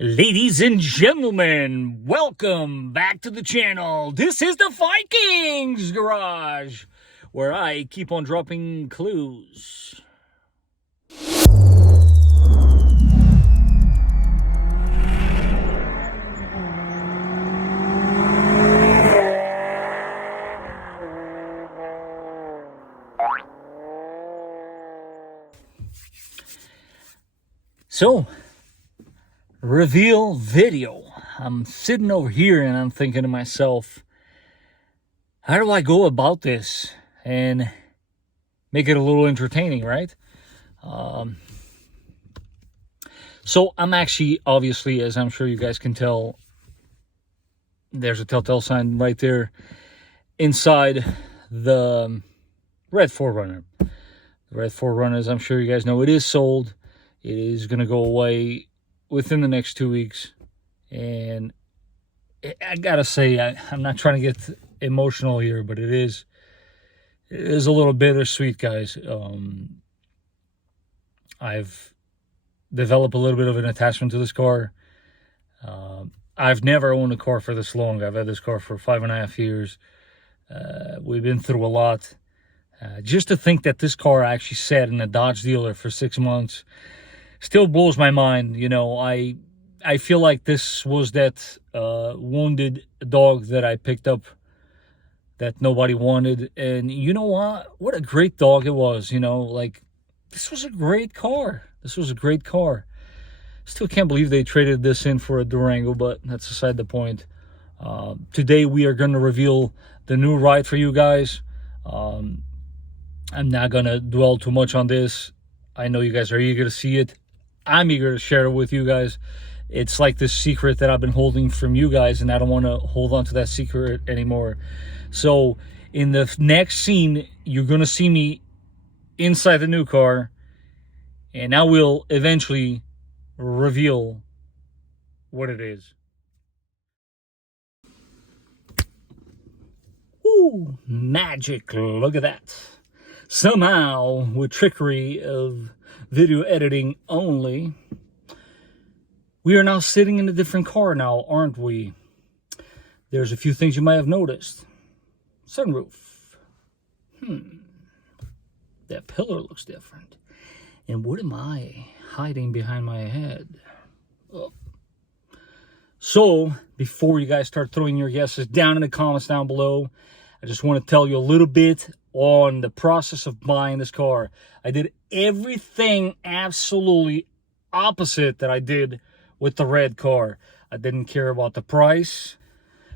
Ladies and gentlemen, welcome back to the channel. This is the Vikings garage, where I keep on dropping clues. So, reveal video. I'm sitting over here and I'm thinking to myself, how do I go about this and make it a little entertaining, right? So I'm actually, obviously, as I'm sure you guys can tell, there's a telltale sign right there inside the red 4runner. The red 4runner, as I'm sure you guys know, it is sold. It is going to go away within the next 2 weeks. And I gotta say, I'm not trying to get emotional here, but it is a little bittersweet, guys. I've developed a little bit of an attachment to this car. I've never owned a car for this long. I've had this car for 5.5 years. We've been through a lot. Just to think that this car actually sat in a Dodge dealer for 6 months still blows my mind. You know, I feel like this was that wounded dog that I picked up that nobody wanted. And you know what a great dog it was. You know, like, this was a great car. This was a great car. Still can't believe they traded this in for a Durango, but that's aside the point. Today we are going to reveal the new ride for you guys. I'm not going to dwell too much on this. I know you guys are eager to see it. I'm eager to share it with you guys. It's like this secret that I've been holding from you guys, and I don't want to hold on to that secret anymore. So in the next scene, you're going to see me inside the new car, and I will eventually reveal what it is. Ooh, magic. Look at that. Somehow, with trickery of video editing only, we are now sitting in a different car now, aren't we? There's a few things you might have noticed. Sunroof. That pillar looks different. And what am I hiding behind my head? Oh. So, before you guys start throwing your guesses down in the comments down below, I just want to tell you a little bit on the process of buying this car. I did everything absolutely opposite that I did with the red car. I didn't care about the price.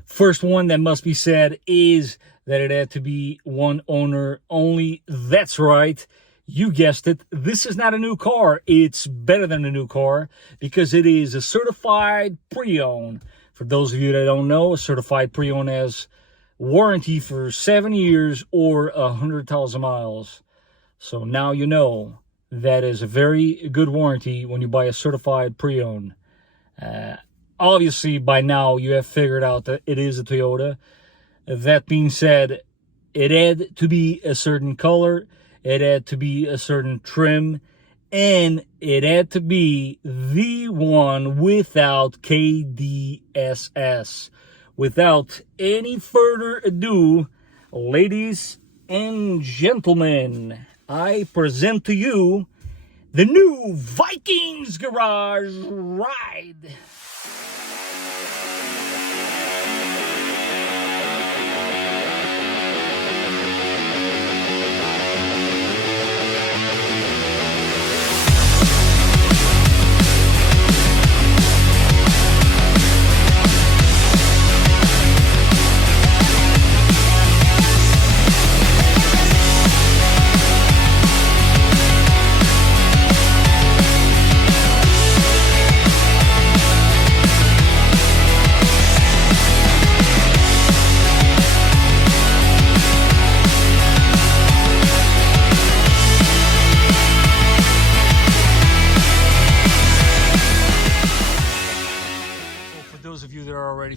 First one that must be said is that it had to be one owner only. That's right. You guessed it. This is not a new car. It's better than a new car because it is a certified pre-owned. For those of you that don't know, a certified pre-owned has warranty for 7 years or 100,000 miles. So now you know that is a very good warranty when you buy a certified pre-owned. Obviously, by now you have figured out that it is a Toyota. That being said, it had to be a certain color, it had to be a certain trim, and it had to be the one without KDSS. Without any further ado, ladies and gentlemen, I present to you the new Vikings garage ride.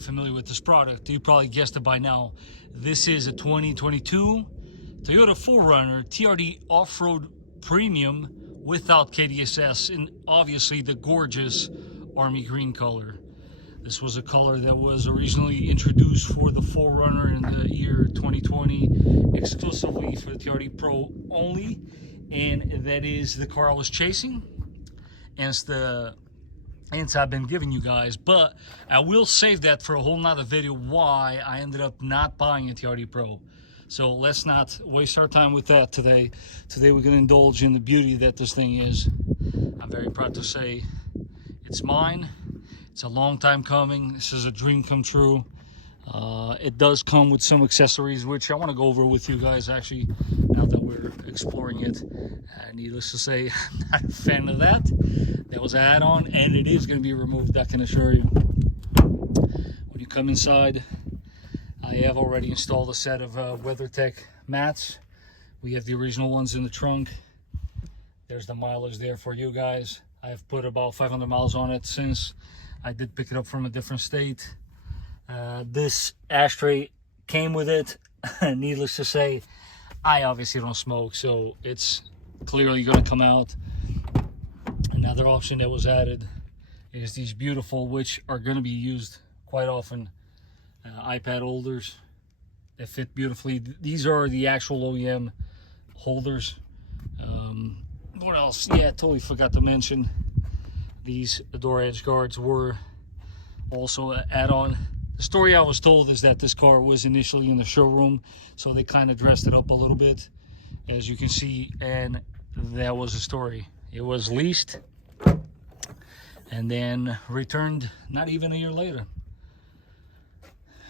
Familiar with this product, you probably guessed it by now. This is a 2022 Toyota 4runner TRD off-road premium without KDSS, and obviously the gorgeous army green color. This was a color that was originally introduced for the 4runner in the year 2020, exclusively for the TRD Pro only, and that is the car I was chasing, and it's the hints I've been giving you guys. But I will save that for a whole nother video, why I ended up not buying a TRD Pro. So let's not waste our time with that today. Today we're going to indulge in the beauty that this thing is. I'm very proud to say it's mine. It's a long time coming. This is a dream come true. It does come with some accessories, which I want to go over with you guys actually, now that we're exploring it. Needless to say, I'm not a fan of that. That was an add-on, and it is going to be removed, I can assure you. When you come inside, I have already installed a set of WeatherTech mats. We have the original ones in the trunk. There's the mileage there for you guys. I have put about 500 miles on it since I did pick it up from a different state. This ashtray came with it. Needless to say, I obviously don't smoke, so it's clearly going to come out. Another option that was added is these beautiful, which are going to be used quite often, iPad holders that fit beautifully. These are the actual OEM holders. What else? Yeah, I totally forgot to mention, these door edge guards were also an add-on. The story I was told is that this car was initially in the showroom, so they kind of dressed it up a little bit, as you can see, and that was the story. It was leased and then returned not even a year later.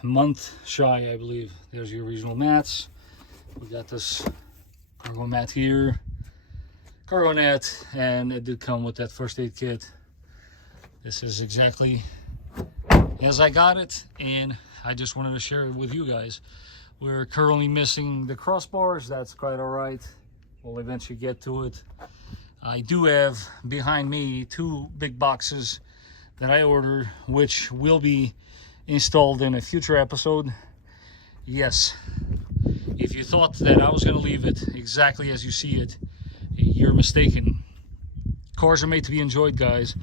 A month shy, I believe. There's your original mats. We got this cargo mat here, cargo net, and it did come with that first aid kit. This is exactly as I got it, and I just wanted to share it with you guys. We're currently missing the crossbars. That's quite all right. We'll eventually get to it. I do have behind me 2 big boxes that I ordered, which will be installed in a future episode. Yes, if you thought that I was going to leave it exactly as you see it, you're mistaken. Cars are made to be enjoyed, guys.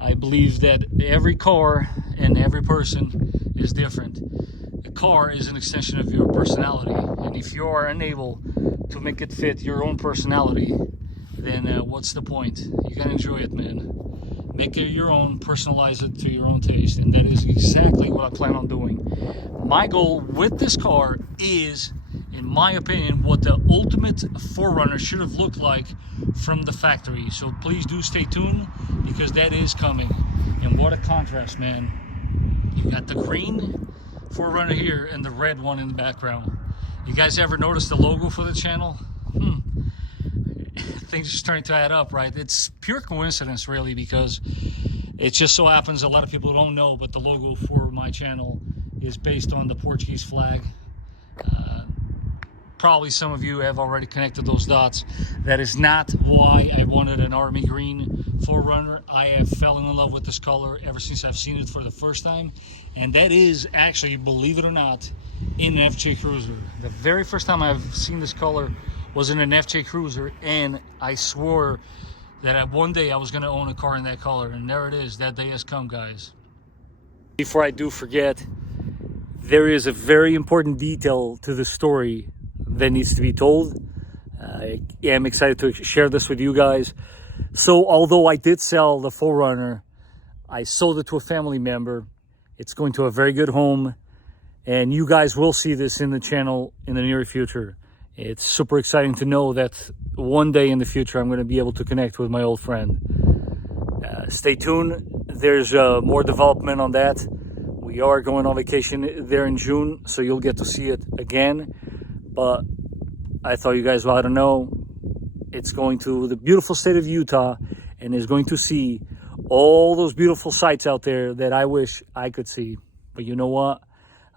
I believe that every car and every person is different. A car is an extension of your personality, and if you are unable to make it fit your own personality, then what's the point? You gotta enjoy it, man. Make it your own, personalize it to your own taste, and that is exactly what I plan on doing. My goal with this car is, in my opinion, what the ultimate 4runner should have looked like from the factory. So please do stay tuned, because that is coming. And what a contrast, man. You got the green 4runner here and the red one in the background. You guys ever notice the logo for the channel? Things are starting to add up, right? It's pure coincidence, really, because it just so happens a lot of people don't know, but the logo for my channel is based on the Portuguese flag. Probably some of you have already connected those dots. That is not why I wanted an army green 4runner. I have fallen in love with this color ever since I've seen it for the first time, and that is actually, believe it or not, in an FJ Cruiser. The very first time I've seen this color was in an FJ Cruiser, and I swore that one day I was going to own a car in that color, and there it is. That day has come, guys. Before I do forget, there is a very important detail to the story that needs to be told. I am excited to share this with you guys. So although I did sell the 4runner, I sold it to a family member. It's going to a very good home, and you guys will see this in the channel in the near future. It's super exciting to know that one day in the future I'm going to be able to connect with my old friend. Stay tuned. There's more development on that. We are going on vacation there in June, so you'll get to see it again. But I thought you guys ought to know it's going to the beautiful state of Utah, and is going to see all those beautiful sights out there that I wish I could see. But you know what?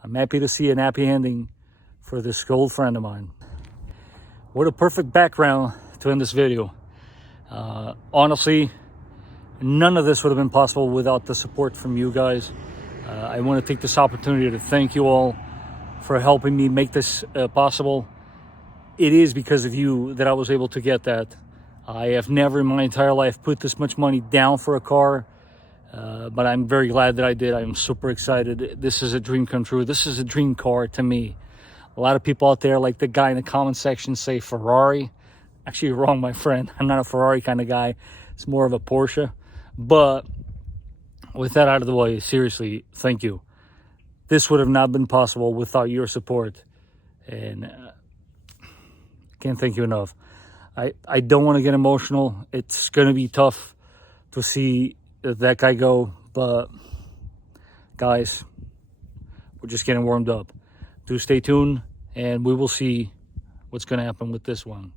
I'm happy to see an happy ending for this old friend of mine. What a perfect background to end this video. Honestly, none of this would have been possible without the support from you guys. I want to take this opportunity to thank you all for helping me make this possible. It is because of you that I was able to get that. I have never in my entire life put this much money down for a car. But I'm very glad that I did. I'm super excited. This is a dream come true. This is a dream car to me. A lot of people out there, like the guy in the comment section, say Ferrari. Actually, you're wrong, my friend. I'm not a Ferrari kind of guy. It's more of a Porsche. But with that out of the way, seriously, thank you. This would have not been possible without your support. And can't thank you enough. I don't want to get emotional. It's going to be tough to see that guy go. But, guys, we're just getting warmed up. Do stay tuned, and we will see what's going to happen with this one.